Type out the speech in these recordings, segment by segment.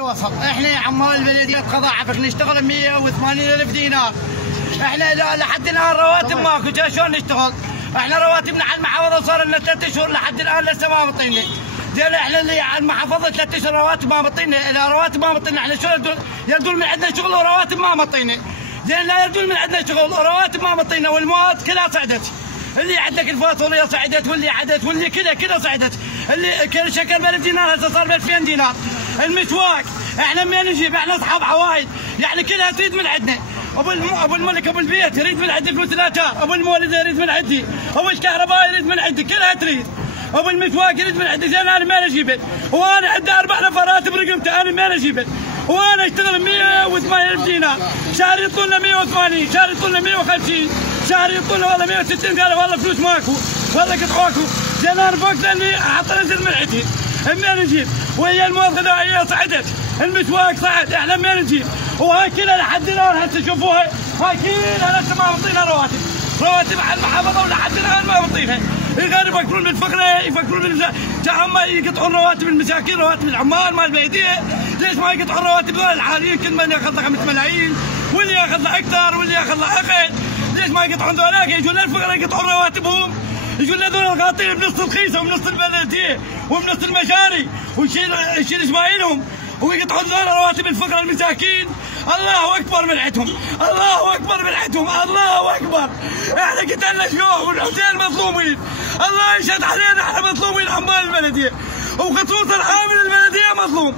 وسط. احنا عمال بلديه قضاء عفق نشتغل 180,000 دينار. احنا لحد الان رواتب ماكو، شلون نشتغل؟ احنا رواتبنا على المحافظه صار لنا 3 شهور لحد الان لسه ما مطينا. زين احنا اللي على المحافظه 3 اشهر رواتب ما مطينا، اذا رواتب ما مطينا احنا شو يردون من عندنا شغل ورواتب ما مطينا. زين لا يردون من عندنا شغل ورواتب ما مطينا، والمواد كلها صعدت. اللي عندك الفاصوليا صعدت، واللي عدت، واللي كذا صعدت. اللي كل شكل ب1000 دينار هسه صار ب 2000 دينار. المسواق احنا منين نجيب؟ احنا اصحاب عوايد، يعني كلها تريد من عندنا. ابو الملك ابو البيت يريد من عندي فلوس الاجار، ابو المولد يريد من عندي، ابو الكهرباء يريد من عندي، كلها تريد. ابو المسواق يريد من عندي. زين انا مين اجيبه؟ وانا عندي 4 نفرات برقمته، انا مين اجيبه؟ وانا اشتغل 180,000 دينار، شهر يطولنا 180، شهر يطولنا 150، شهر يطولنا والله 160. قالوا والله فلوس ماكو، والله قطعوكو. زين انا فوق لاني احط انزل من عندي، منين نجيب؟ وهي المواد الغذائيه صعدت، المسواق صعد، احنا منين نجيب؟ وهاي كلها لحد الان هسه شوفوها، هاي كلها لسه ما مطينا رواتب على المحافظه ولحد الان ما مطينها. غير يفكرون بالفقره، يفكرون هم يقطعون رواتب المساكين، رواتب العمال مال البلديه. ليش ما يقطعون رواتب ذول الحاليين؟ كل من ياخذ له 5 ملايين، واللي ياخذ له اكثر، واللي ياخذ له اقل. ليش ما يقطعون ذولاك؟ يجون الفقراء يقطعون رواتبهم، يجون ذول الغاطين بنص الخيسه وبنص البلديه وبنص المجاري، ويشيل اسماعيلهم ويقطعون ذول رواتب الفقراء المساكين. الله اكبر من عندهم، الله اكبر من عندهم، الله اكبر. احنا قتلنا شيوخ والحسين مظلومين، الله يشهد علينا احنا مظلومين. عمال البلديه وخصوصا حامل البلديه مظلوم،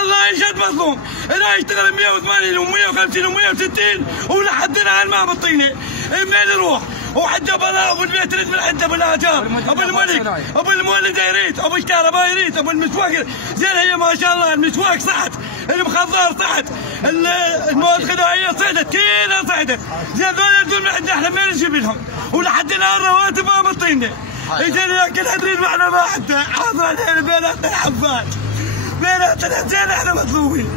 الله يشهد مظلوم. اذا يشتغل 180 و150 و160 ولحد الان ما مطينا، منين نروح؟ وعنده بلاء، ابو البيت يريد من عنده بالاجار، ابو الملك ابو المولد يريد، ابو الكهرباء يريد، ابو المسواق. زين هي ما شاء الله المسواق صعد، المخضر صعد، المواد الغذائيه صعدت، كلها صعدت. زين ذول يردون من عندنا، احنا منين نجيب لهم؟ ولحد الان رواتب ما مطينا. اجينا كلها تريد معنا ما عنده، حاضر علينا بيناتنا الحبات، بيناتنا. زين احنا مظلومين.